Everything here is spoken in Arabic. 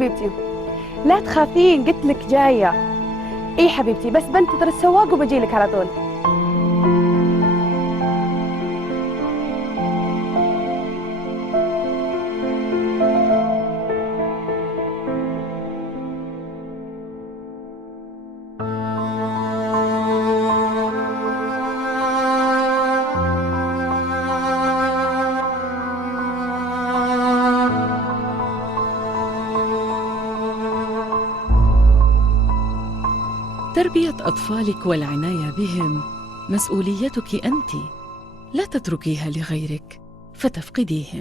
حبيبتي، لا تخافين، قلت لك جايه. اي حبيبتي، بس بنتظر السواق وبجي لك على طول. تربية أطفالك والعناية بهم مسؤوليتك أنت، لا تتركيها لغيرك فتفقديهم.